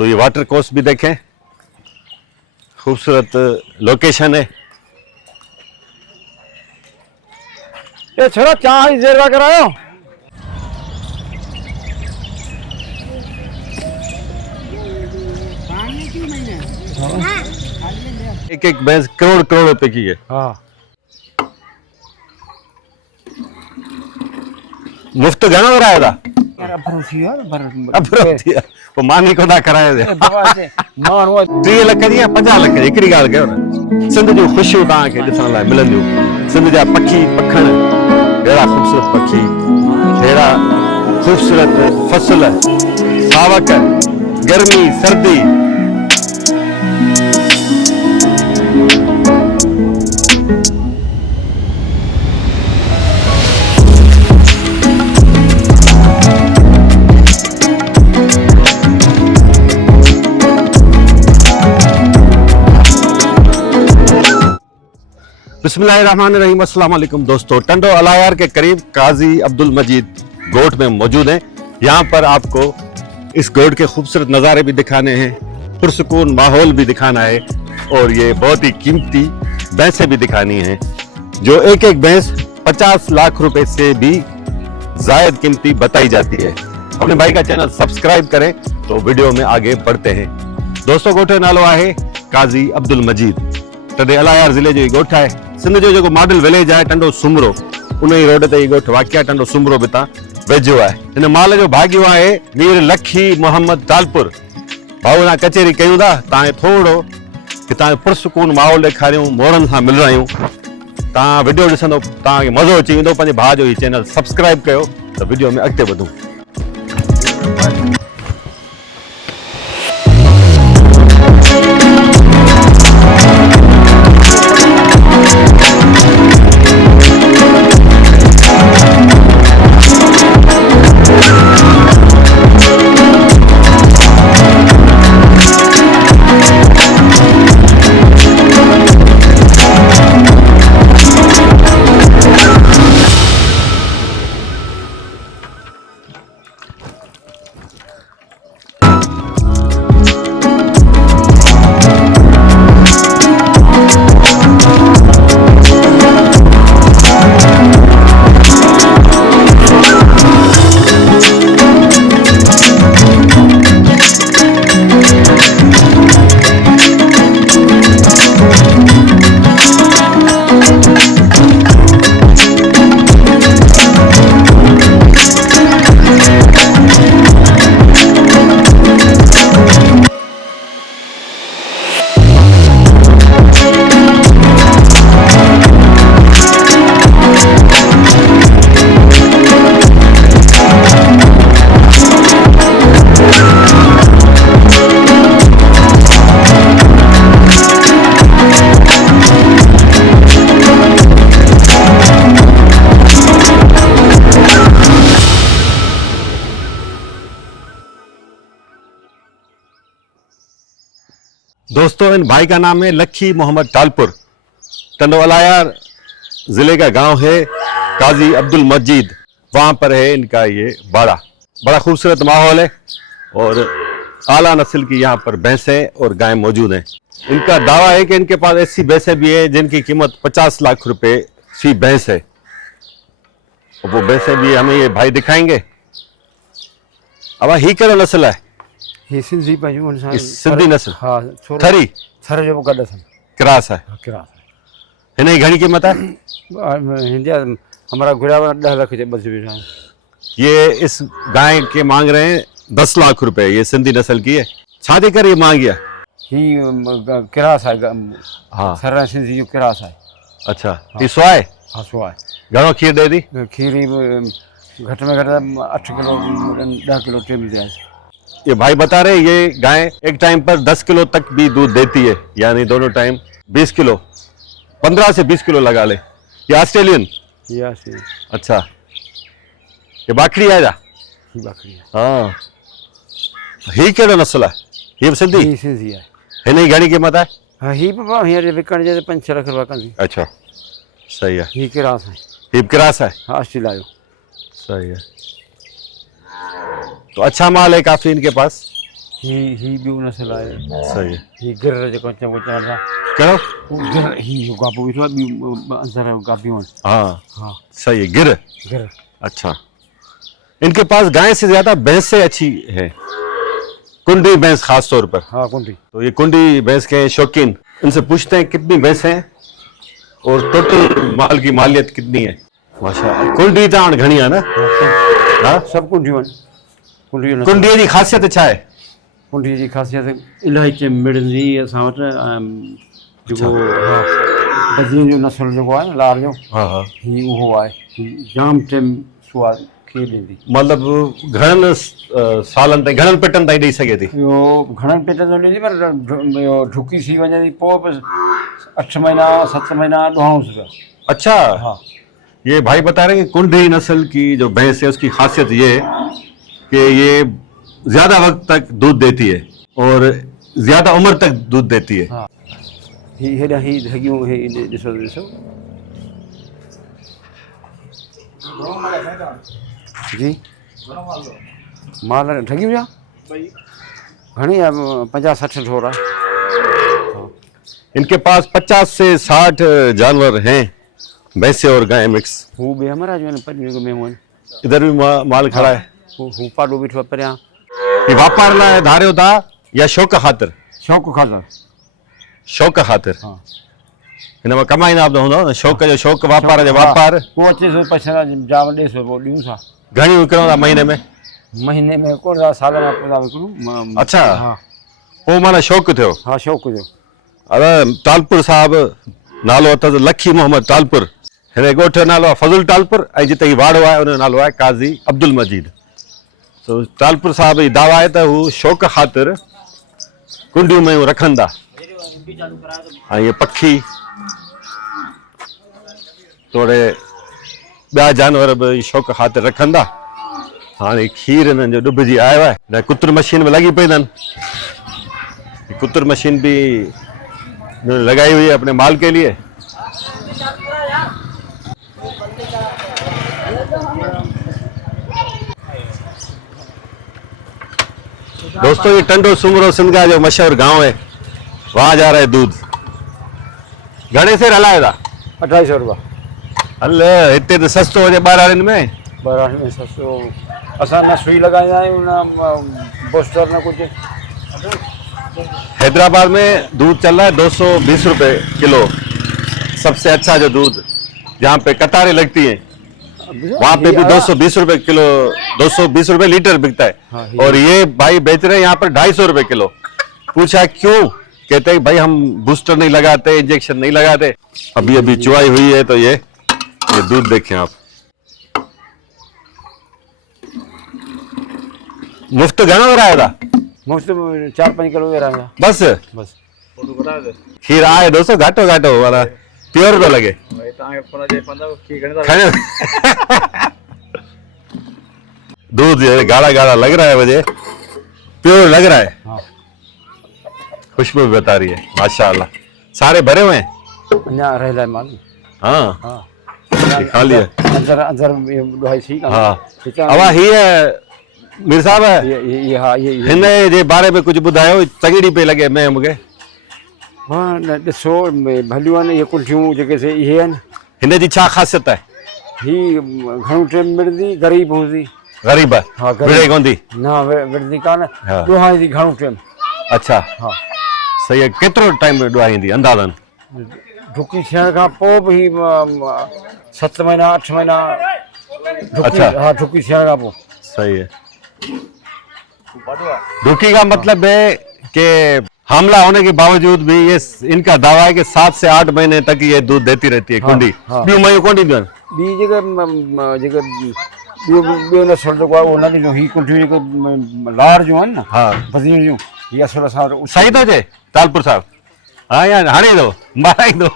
तो ये water course भी देखें, खूबसूरत लोकेशन है। ये छोरा चाह जेरवा करायो। एक एक भैंस करोड़ करोड़ रुपए की है। हाँ मुफ्त घणो कराया था? यार वो मानी को ना कराया थे। मानो 30 लख जी या 50 लख जी, हिकिड़ी ॻाल्हि कयो न। सिंध जूं ख़ुशियूं तव्हांखे ॾिसण लाइ मिलंदियूं। सिंध जा पखी पखण, अहिड़ा ख़ूबसूरत पखी, अहिड़ा ख़ूबसूरत फसल, सावक, गर्मी सर्दी। बिस्मिल्लाहिर्रहमानिर्रहीम। अस्सलाम वालेकुम दोस्तों, टंडो अलायार के करीब काजी अब्दुल मजीद गोट में मौजूद हैं। यहाँ पर आपको इस गोट के खूबसूरत नज़ारे भी दिखाने हैं, पुरसुकून माहौल भी दिखाना है और ये बहुत ही कीमती भैंसें भी दिखानी हैं, जो एक एक भैंस 50 लाख रुपए से भी जायद कीमती बताई जाती है। अपने भाई का चैनल सब्सक्राइब करें तो वीडियो में आगे बढ़ते हैं। दोस्तों, गोठ जो नालो आहे काजी अब्दुल मजीद। टंडे अलायार ज़िले जो गोठ है। सिंध जो जो मॉडल विलेज है टंडो सुमरो, उन ही रोड ते गोठ वाक़िया टंडो सुमरो भी ता वेझो है। इन माल जो भाग्यो है वीर लखी मोहम्मद तालपुर। भाऊ ना कचेरी कयूं था ताए थोड़ो कि ताए पुरसुकून माहौल ॾेखारियूं, मोरन सां मिल रहियूं। तव्हां वीडियो ॾिसंदो तव्हांखे मज़ो अची वेंदो। पंहिंजे भाउ जो ही चैनल सब्सक्राइब कयो त वीडियो में अॻिते वधूं। दोस्तों, इन भाई का नाम है लखी मोहम्मद तालपुर। टंडो अलायार जिले का गांव है काजी अब्दुल मजीद, वहां पर है इनका ये बाड़ा। बड़ा खूबसूरत माहौल है और आला नस्ल की यहाँ पर भैंसें और गायें मौजूद हैं। इनका दावा है कि इनके पास ऐसी भैंसें भी है जिनकी कीमत 50 लाख रुपए फी भैंस है। वो भैंसें भी हमें ये भाई दिखाएंगे। अब ही कहिड़ो नस्ल है? ये सिंधी पंहिंजो इंसान सिंधी नस्ल। हाँ थरी थर जो गॾु अथनि क्रास है। किरास हिन जी घणी कीमत है? हिंदिया हमारा घुड़ा 10 लाख से बस भी। ये इस गाय के मांग रहे हैं 10 लाख रुपए। ये सिंधी नस्ल की है। शादी कर ये मांग गया ही किरास है। हाँ थर सिंधी जो किरास है। अच्छा, ये सुआए हाँ सो है। घणो खीर दे दी? खीर घट में घट 8 किलो 10 किलो टे मिल जाए। ये भाई बता रहे ये गाय एक टाइम पर 10 किलो तक भी दूध देती है, यानी दोनों टाइम 20 किलो, 15 से 20 किलो लगा ले। ये ऑस्ट्रेलियन? अच्छा, ये बाखड़ी है जा? बकरी है। हाँ, ही कहिड़ो नस्ल है? ये सिंधी? सिंधी है। हिन जी घणी कीमत है? हाँ ही पापा हींअर विकण जे 5-6 लाख रुपया कंदी। अच्छा, सही है। ही किरास है। ही क्रास है? हाँ ऑस्ट्रेलिया जो। सही है। तो अच्छा माल है काफी इनके पास। ही भी नस्ल आहे सही है ही गिर जेको चवो चवंदा करो गिर ही गाबो बीठो आहे ॿियूं अंदर गाबियूं आहिनि हाँ हाँ सही है गिर गिर अच्छा इनके पास गाय से ज्यादा भैंस से अच्छी है कुंडी भैंस खास तौर पर हाँ कुंडी तो ये कुंडी भैंस के शौकीन इनसे पूछते हैं कितनी भैंस हैं और टोटल माल की मालियत कितनी है माशाल्लाह कुंडी तो हाणे घणी आहे न हाँ सभु कुंडियूं आहिनि कुंडियूं नस्ल कुंडीअ जी ख़ासियत छा आहे कुंडी जी ख़ासियत इलाही च मिड़ंदी असां वटि जेको बदियूं जो नस्ल जेको आहे न लार जो हाँ हाँ ही उहो आहे ही जाम टाइम सवादु खीर ॾींदी मतलब घणनि सालनि ताईं घणनि पेटनि ताईं ॾेई सघे थी इहो घणनि पेटनि जो ॾींदी पर इहो ढुकी थी वञे थी पोइ बि 8 महीना 7 महीना ॾुहाऊंसि पिया अच्छा हाँ ये भाई बता रहे हैं कि कुंडी नस्ल की जो भैंस है उसकी खासियत ये है कि ये ज्यादा वक्त तक दूध देती है और ज्यादा उम्र तक दूध देती है हाँ ही हेॾा ही ठगियूं हे ॾिसो ॾिसो जी माल ठगियूं छा घणी आहे 50-60 ठोर आहे इनके पास 50 से 60 जानवर हैं भैंसे और गाय मिक्स हू ॿिए महाराज आहिनि परियूं मेहूं आहिनि इधर भी माल खड़ा है हू पाॾो बीठो आहे परियां ये वापार लाइ धारियो था या शौक़ ख़ातिर शौक़ु ख़ातिर शौक़ ख़ातिर हाँ हिन में कमाईंदा बि हूंदव न शौक़ जो शौक़ वापार जो वापार को अचे सो पैसा जाम ॾे सो पोइ ॾियूं था घणी विकिणो था महीने में महीने में कोन था साल में था विकिणूं अच्छा हाँ पोइ माना शौक़ु थियो हाँ शौक़ु जो अरे तालपुर साहब नालो अथसि लखी मोहम्मद तालपुर हिन ॻोठ जो नालो आहे फज़ुल तालपुर ऐं जिते ही वाड़ो आहे उनजो नालो आहे काज़ी अब्दुल मजीद तो तालपुर साहब जी दावा आहे त हू शौक़ ख़ातिर कुंडियूं में रखनि था ऐं इहे पखी थोरे ॿिया जानवर बि शौक़ ख़ातिर रखनि था हाणे खीर हिननि जो ॾुबिजी आयो आहे हिन कुतर मशीन में लॻी पई अथनि कुतर मशीन भी इन्होंने लगाई हुई है अपने माल के लिए दोस्तों ये टंडो सुमरो सिंध का जो मशहूर गांव है वहां जा रहा है दूध घणे से हलाए था 2800 रुपया हल हिते तो सस्तो हो जाए 12 में 12 में सस्तो असां न सुई लॻाईंदा आहियूं न बूस्टर न कुझु हैदराबाद में दूध चल रहा है 220 रुपए किलो सबसे अच्छा जो दूध जहाँ पे कतारें लगती हैं वहाँ पे भी 220 रुपए किलो 220 रुपए लीटर बिकता है हाँ, और ये भाई बेच रहे हैं यहाँ पर 250 रुपए किलो पूछा क्यों कहते हैं भाई हम बूस्टर नहीं लगाते इंजेक्शन नहीं लगाते अभी अभी चुवाई हुई है तो ये दूध देखें आप मुफ्त घणो कराया था मुफ्त 4-5 किलो विरहांगा बस बस खीर आए दोस्तों घाटो घाटो वाला प्योर तो लगे खाने दूध गाढ़ा गाढ़ा लग रहा है मुझे प्योर लग रहा है हाँ खुशबू भी बता रही है माशाल्लाह सारे भरे हुए हैं अञा रहियल आहे माल हाँ हाँ खा लिया अंदर अंदर ॾुहाई थी कान हाँ अवा हीअ मीर साहब ये हाँ ये हिन जे बारे में कुझु ॿुधायो चङी पे लॻे मैं मूंखे हाँ ॾिसो भलियूं आहिनि इहे कुल्फियूं जेके से इहे आहिनि हिन जी छा ख़ासियत आहे ही घणो टाइम मिलंदी ग़रीब हूंदी ग़रीब हाँ, ग़रीब। विड़े कोन थी न विड़ंदी कान हाँ। ॾुहाईंदी घणो टाइम अच्छा हाँ सही आहे केतिरो टाइम ॾुहाईंदी अंदाज़न ढुकी थियण खां पोइ बि 7 महीना 8 महीना अच्छा। हाँ ढुकी थियण खां पोइ सही है दुखी का मतलब है कि हमला होने के बावजूद भी ये इनका दावा है कि 7 से 8 महीने तक ये दूध देती रहती है कुंडी हाँ। ॿियूं मयूं कोन ॾींदियूं ॿी जेके ॿियो नस्ल जेको आहे उहो न ॾिनो ही कुल्फियूं जेके लार जूं आहिनि न हाँ बदियूं जूं इहे असुल असां वटि सही थो चए तालपुर साहब हाँ यार हाणे दो माराई दो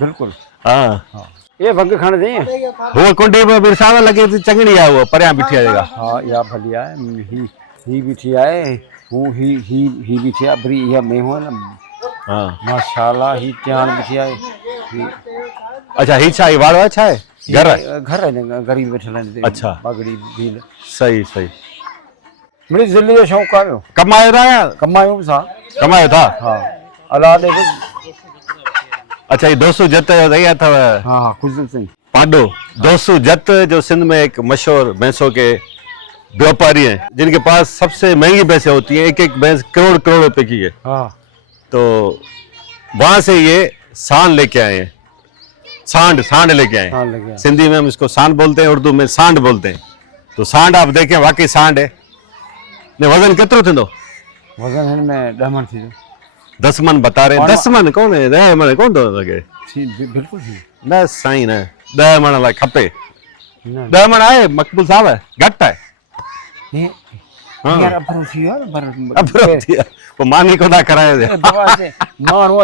बिल्कुलु हाँ ये भंग खण दे वो कुंडी में बिरसावा लगे थी चंगड़ी आहे वो परियां बीठी आहे जेका हाँ या भली आहे ही बीठी आहे हू ही बीठी आहे वरी इहा मेहूं आहे न हाँ माशाल्लाह ही ध्यान बीठी आहे ही अच्छा ही छा आहे वाड़ो आहे छा आहे घर आहे घर आहे न गरीब वेठल आहिनि अच्छा। पगड़ी भील सही सही मुझे दिल्ली जो शौक़ आयो कमायो था या कमायूं सा कमायो था? हाँ अलाह दे अच्छा ये दोसू जत जो दही अथव हाँ कुछ दिन से पाडो दोसू जत जो सिंध में एक मशहूर भैंसों के व्यापारी हैं जिनके पास सबसे महंगी भैंसें होती हैं, एक एक भैंस करोड़ करोड़ रुपए की है। हाँ तो वहां से ये सांड लेके आए हैं, सांड सांड लेके आए हाँ हैं। लगे सिंधी में हम इसको सांड बोलते हैं, उर्दू में सांड बोलते हैं। तो सांड आप देखें वाकई सांड है। ने वजन केतिरो थींदो? वजन हिन में 10 मन थी 10 मन बता रहे हैं। 10 मन कौन है? 10 मन कौन थो लॻे? बिल्कुल थी न साईं न 10 मन लाइ खपे। न 10 मन आहे मक़बूल साहब, घटि आहे। ये हाँ। यार अफरो थी यार अब थी आहे। पोइ मानी कोन करायो दवा से माण्हू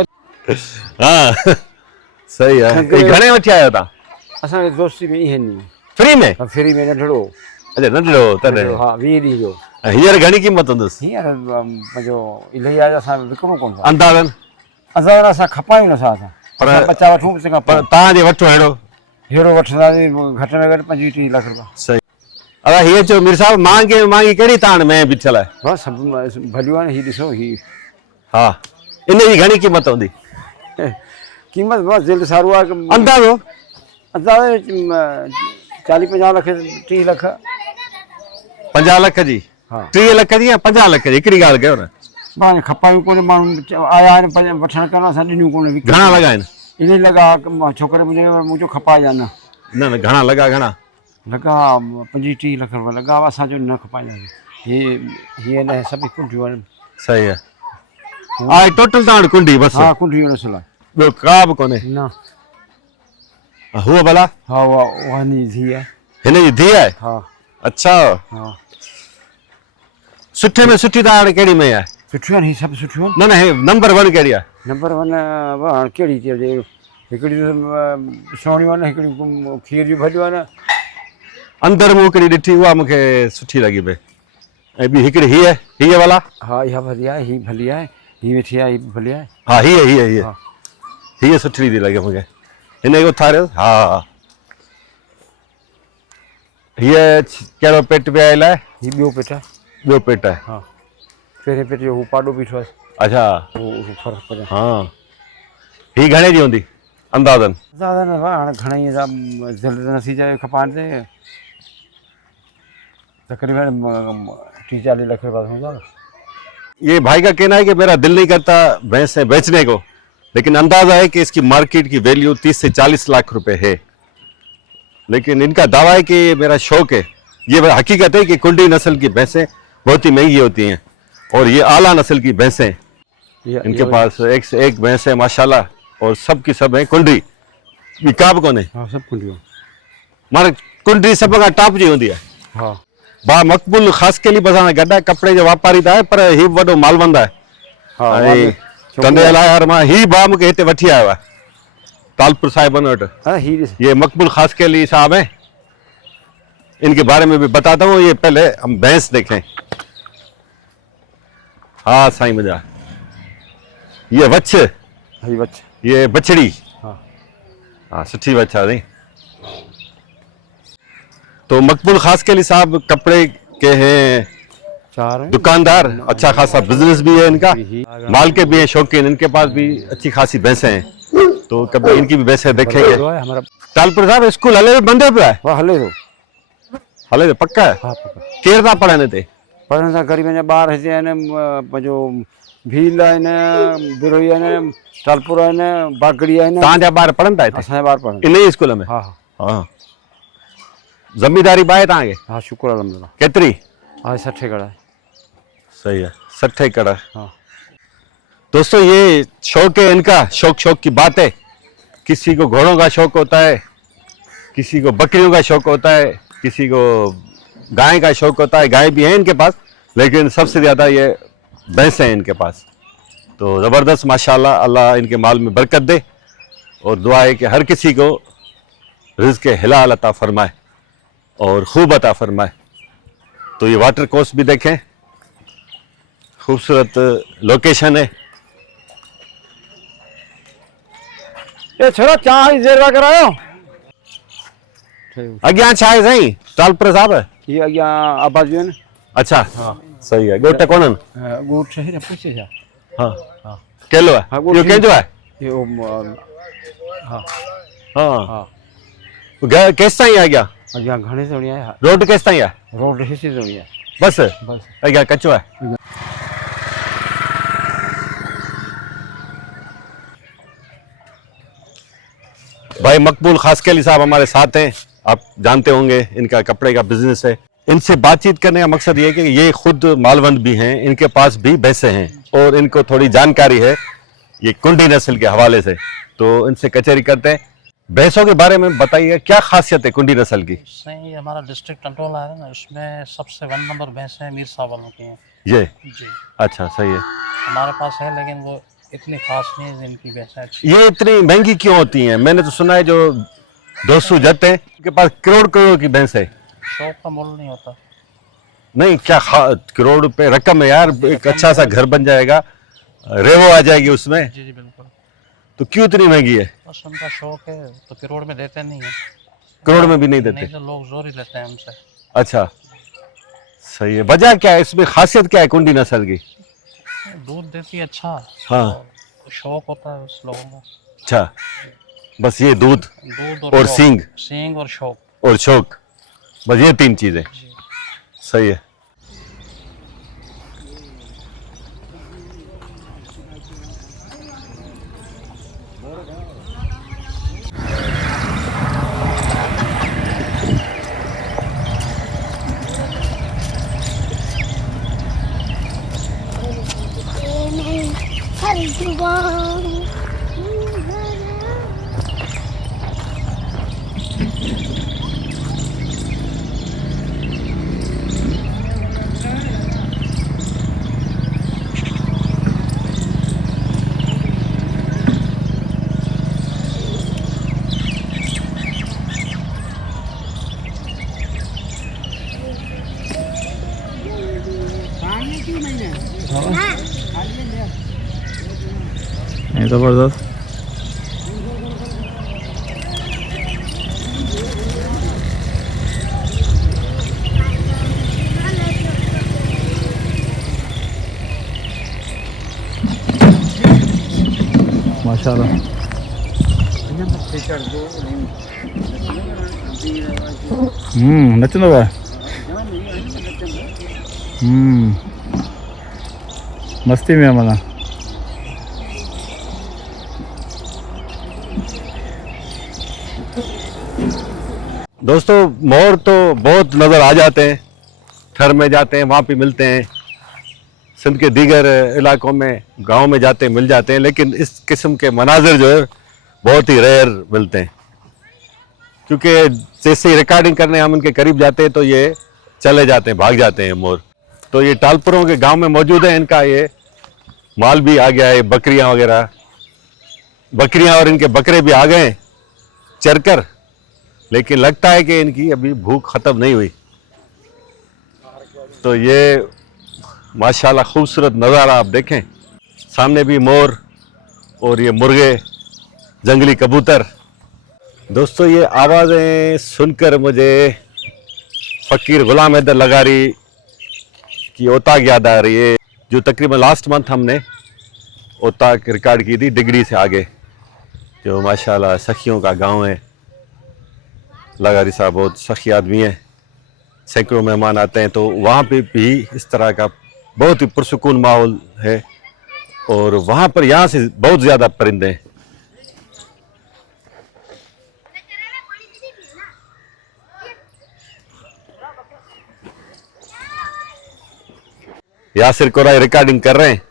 हाँ सही आहे। ये घणे वठी आयो तव्हां? असांजे दोस्ती में ई आहिनि फ्री में? फ्री में नंढड़ो अच्छा नंढड़ो तॾहिं। हाँ 20 ॾींहं जो हींअर घणी क़ीमत हूंदुसि हींअर मुंहिंजो इलाही आहे असां विकिणो कोन था अंदाज़न? असां खपायूं नथा असां पर असां बचा वठूं बि सघां पर तव्हांजे वठो अहिड़ो हेड़ो वठंदासीं घटि में घटि 25-30 लाख रुपया सही। अरे हीअ चओ मीर साहब महांगे महांगी कहिड़ी ताण में बीठल आहे? बसि सभु भलियूं आहिनि हीअ ॾिसो हीअ हा इन जी घणी क़ीमत हूंदी क़ीमत बसि दिलि सारो आहे कि अंदाज़ो? अंदाज़े 40-50 लख 30 लख 50 लख जी? हा 30 लख जी या 50 लख जी? हिकिड़ी ॻाल्हि कयो न। हाणे खपायूं कोन्हे माण्हू आया आहिनि वठणु करणु असां ॾिनियूं कोन्हे घणा लॻा आहिनि? इन लॻा छोकिरे मुंहिंजो खपाए या न न न घणा लॻा घणा? लॻा 25-30 लख रुपया लॻा असांजो न खपाईंदासीं हीअ न सभु कुंडियूं आहिनि सही आहे। हा टोटल तव्हां वटि कुंडी बसि? हा कुंडियूं नसल आहे ॿियो का बि कोन्हे? न हूअ भला? हा उहा हिन जी धीउ आहे हिन जी धीउ आहे? हा अच्छा हा सुठे में सुठी तव्हां वटि कहिड़ी में आहे? सुठियूं आहिनि हीअ सभु सुठियूं आहिनि न न हे नंबर 1 कहिड़ी आहे? नंबर 1 हाणे कहिड़ी थी हुजे हिकिड़ी सोणियूं आहिनि हिकिड़ियूं खीर जूं भलियूं आहिनि अंदरि मूं हिकिड़ी ॾिठी उहा मूंखे सुठी लॻी पई। ऐं ॿी हिकिड़ी हीअ वाला? हा इहा भली आहे हीअ भली आहे हीअ वेठी आहे हीअ भली आहे हा हीअ हा हीअ सुठी थी लॻे मूंखे। हिन खे उथारियो। हा हीअ कहिड़ो पेट पिया आयल आहे? हीअ ॿियो पेट आहे ॿियो पेट आहे? हा पहिरें पेट जो हू पाॾो बीठो आहे अच्छा उहो फ़र्क़ु पए हा। हीअ घणे जी हूंदी अंदाज़न? ज़्यादा न हाणे घणेई जल्द नथी जाए खपाइण ते तकरीबन 30-40 लाख रुपया होगा। ये भाई का कहना है कि मेरा दिल नहीं करता भैंसें बेचने को, लेकिन अंदाजा है कि इसकी मार्केट की वैल्यू 30 से 40 लाख रुपए है। लेकिन इनका दावा है कि ये मेरा शौक है। ये हकीकत है कि कुंडी नस्ल की भैंसें बहुत ही महंगी होती हैं और ये आला नस्ल की भैंसें इनके पास एक से एक भैंस है माशाल्लाह और सब की सब है कुंडी विकाब कौन है। हाँ सब कुंडियों माना कुंडी सब का टॉप जी होती है। हाँ बा मक़बूल ख़ास के लिए बसाना गड्ढा कपड़े जो वापारी था पर ही वडो मालवंद है। हाँ कंदे हलायार मां ही बा मूंखे हिते वठी आयो आहे तालपुर साहिबन वटि। हाँ ये मकबूल खास के लिए साहब हैं, इनके बारे में भी बताता हूँ। ये पहले हम भैंस देखें। हाँ साईं मजा। ये वच्छ, ये बछड़ी। हाँ सुठी वच्छा नहीं। तो मकबूल खास के लिए साहब कपड़े के हैं, दुकानदार, अच्छा खासा बिजनेस भी है इनका, माल के भी हैं शौकीन, इनके पास भी अच्छी खासी भैंसें हैं। तो कभी इनकी भी भैंसें देखेंगे। तालपुर साहब स्कूल हले बंदे पे है? हले तो पक्का है? हाँ पक्का। केर था पढ़ने ते? पढ़ने था गरीब ने बाहर हिते आहिनि जो भील आहिनि बिरोई आहिनि तालपुर आहिनि बागड़ी आहिनि। तव्हांजा ॿार पढ़नि था हिते? असांजा ॿार पढ़नि इन ही स्कूल में? हाँ हाँ। ज़मींदारी बाहे तव्हांखे? हाँ शुक्र अल्हम्दुलिल्लाह। केतिरी? हाँ 60 एकड़ है। सही है 60 एकड़। हाँ दोस्तों ये शौक है इनका, शौक की बात है। किसी को घोड़ों का शौक होता है, किसी को बकरियों का शौक होता है, किसी को गाय का शौक होता है। गाय भी है इनके पास, लेकिन सबसे ज़्यादा ये भैंस हैं इनके पास। तो ज़बरदस्त माशाल्लाह, अल्लाह इनके माल में बरकत दे और दुआ है कि हर किसी को रिज़्क़ हलाल अता फरमाए और खूब अता फरमाए। तो ये वाटर कोर्स भी देखें, खूबसूरत लोकेशन है। ये छोरा चाह देर वा करायो अॻियां छा आहे साईं? तालपुर साहब ये अॻियां आबादियूं आहिनि। अच्छा हाँ सही है गोटा कौन गोट शहर है पूछे जा हाँ हाँ केलो है हाँ, गोट यो शहर- केंजो है ये हाँ हाँ हाँ कैसा ही आ गया अॻियां घणे सोणी आहे रोड कैसा ही है रोड हिसी सोणी आहे बस बस अॻियां कचो है भाई मकबूल खासकेली साहब हमारे साथ हैं आप जानते होंगे इनका कपड़े का बिजनेस है इनसे बातचीत करने का मकसद ये है कि ये खुद मालवंत भी हैं इनके पास भी भैंसे हैं और इनको थोड़ी जानकारी है ये कुंडी नस्ल के हवाले से तो इनसे कचहरी करते हैं भैंसों के बारे में बताइए क्या खासियत है कुंडी नस्ल की सही हमारा डिस्ट्रिक्ट कंट्रोल आ रहा है ना उसमें सबसे 1 नंबर भैंस है मीर साहब वालों की हैं ये जी अच्छा सही है हमारे पास है लेकिन वो इतनी खास नहीं है जिनकी भैंसें अच्छी ये इतनी महंगी क्यों होती हैं मैंने तो सुना है जो दोस्तों जट हैं उनके पास करोड़ करोड़ की भैंस है शौक का मोल नहीं होता नहीं क्या करोड़ रुपए रकम है यार एक अच्छा सा घर बन जाएगा रेवो आ जाएगी उसमें जी जी बिल्कुल तो क्यों इतनी महंगी है बस उनका शौक है तो करोड़ में देते नहीं है करोड़ में भी नहीं देते नहीं तो लोग जोर ही लेते हैं हमसे अच्छा सही है वजह क्या है इसमें खासियत क्या है कुंडी नस्ल की दूध देती है अच्छा हाँ और शौक होता है उस लोगों का अच्छा बस ये दूध दूध और शौक। सींग सींग और शौक और शौक बस ये 3 चीजें जी सही है जबरदस्त माशाल्लाह नचंदो आहे मस्ती में माना दोस्तों मोर तो बहुत नजर आ जाते हैं थर में जाते हैं वहाँ पे मिलते हैं सिंध के दीगर इलाकों में गांव में जाते हैं मिल जाते हैं लेकिन इस किस्म के मनाजिर जो है बहुत ही रेयर मिलते हैं क्योंकि जैसे ही रिकॉर्डिंग करने हम इनके करीब जाते हैं तो ये चले जाते हैं भाग जाते हैं मोर तो ये टालपुरों के गांव में मौजूद है इनका ये माल भी आ गया है बकरियां वगैरह बकरियां और इनके बकरे भी आ गए चरकर लेकिन लगता है कि इनकी अभी भूख खत्म नहीं हुई तो ये माशाल्लाह खूबसूरत नज़ारा आप देखें सामने भी मोर और ये मुर्गे जंगली कबूतर दोस्तों ये आवाज़ें सुनकर मुझे फ़कीर गुलाम हैदर लगारी की ओताक याद आ रही है जो तकरीबन लास्ट मंथ हमने ओताक रिकॉर्ड की थी डिगरी से आगे जो माशाल्लाह सखियों का गांव है लगारी साहब बहुत सखी आदमी हैं सैकड़ों मेहमान आते हैं तो वहाँ पे भी इस तरह का बहुत ही पुरसुकून माहौल है और वहाँ पर यहाँ से बहुत ज़्यादा परिंदे हैं यासिर कोराई रिकॉर्डिंग कर रहे हैं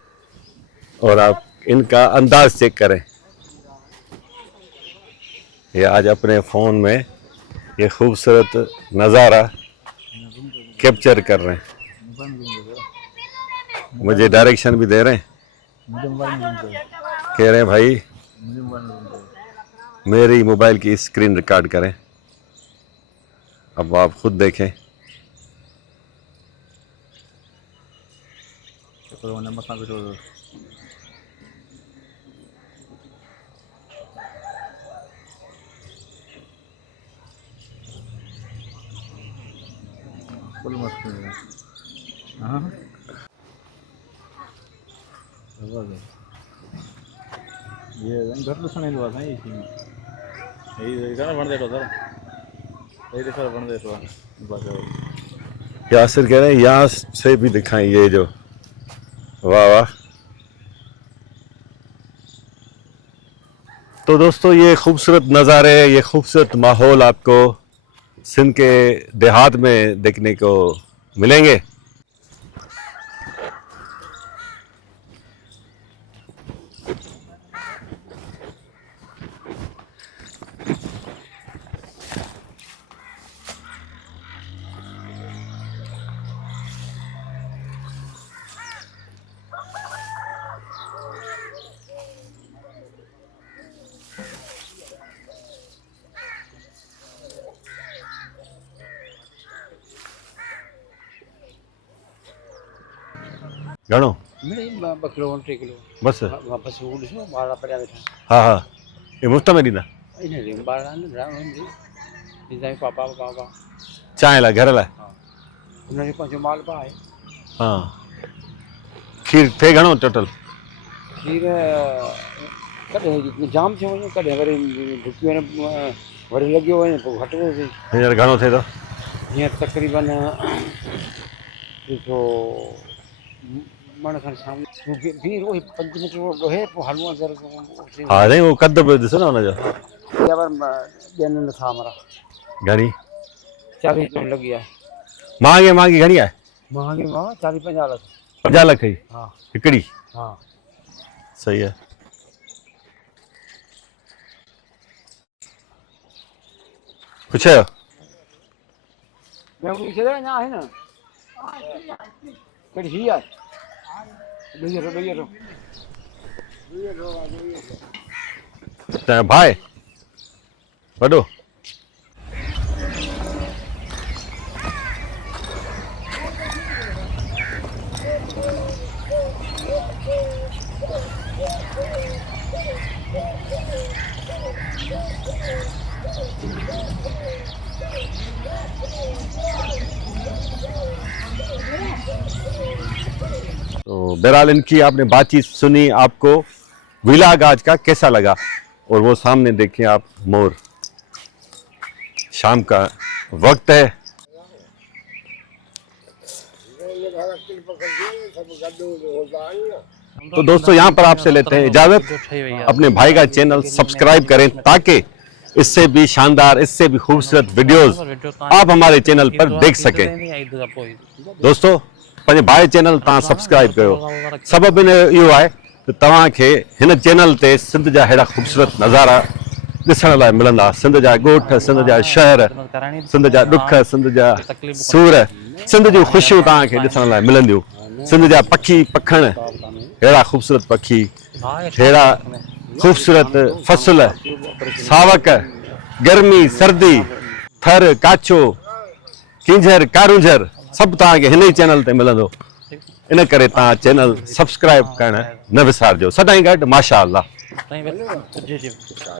और आप इनका अंदाज चेक करें ये आज अपने फ़ोन में ये खूबसूरत नज़ारा कैप्चर कर रहे हैं मुझे डायरेक्शन भी दे रहे हैं कह रहे हैं भाई मेरी मोबाइल की स्क्रीन रिकॉर्ड करें अब आप खुद देखें ये घर लुसने लो था इसी में यही गाना बन दे तो सर यही देखो बन दे तो बस यासिर कह रहे हैं यहाँ से भी दिखाएं ये जो, वाह वाह। तो दोस्तों ये खूबसूरत नज़ारे, ये खूबसूरत माहौल आपको सिंध के देहात में देखने को मिलेंगे। घणो मिड़ेई 2 किलो 3 किलो बस? वापसि हू ॾिसो ॿार पढ़िया वेठा हाँ हाँ, ये मुफ्त में ॾींदा? इन ॾे ॿार आहिनि ॾींदा आहियूं पापा पापा चांहि लाइ, घर लाइ? हुनजो पंहिंजो माल पा आहे। हाँ, खीर थे घणो टोटल? खीर कॾहिं जाम थियो वञे, कॾहिं वरी ढुकी वञे, वरी लॻियो वञे पोइ घटि थो थिए। हींअर घणो थिए थो? हींअर तक़रीबन ॾिसो मण खनि साम्हूं बीह रोज़ 5 मिंट रोहे पोइ हलूं अंदरि। हा नहीं, वो कद बि ॾिसो न हुनजो। ॾियनि नथा हमारा घणी 40 किलो लॻी आहे। महांगी महांगी घणी आहे? महांगी 40-50 लख। 50 लख जी हा हिकिड़ी? हा सही है। कुछ है? मैं छॾे अञा आहे न कहिड़ी हीअ आहे ॾेई तुंहिंजो भाई वॾो? तो बहरहाल इनकी आपने बातचीत सुनी, आपको विला गाज का कैसा लगा? और वो सामने देखें आप मोर, शाम का वक्त है। तो दोस्तों यहाँ पर आपसे लेते हैं इजाजत। अपने भाई का चैनल सब्सक्राइब करें ताकि इससे भी शानदार, इससे भी खूबसूरत वीडियोस आप हमारे चैनल पर देख सकें। दोस्तों पंहिंजे भाई चैनल तव्हां सब्सक्राइब कयो। सबब इहो आहे त तव्हांखे हिन चैनल ते सिंध जा अहिड़ा खूबसूरत नज़ारा ॾिसण लाइ मिलंदा। सिंध जा ॻोठ, सिंध जा शहर, सिंध जा ॾुख, सिंध जा सूर, सिंध जूं ख़ुशियूं तव्हांखे ॾिसण लाइ मिलंदियूं। सिंध जा पखी पखण, अहिड़ा खूबसूरत पखी, अहिड़ा खूबसूरत फसल, सावक, गर्मी सर्दी, थर काछो, किंझर कारूंझर सभु तव्हांखे हिन ई चैनल ते मिलंदो। इन करे तव्हां चैनल सब्सक्राइब करणु न विसारिजो। सदाईं गॾु, माशा अल्लाह।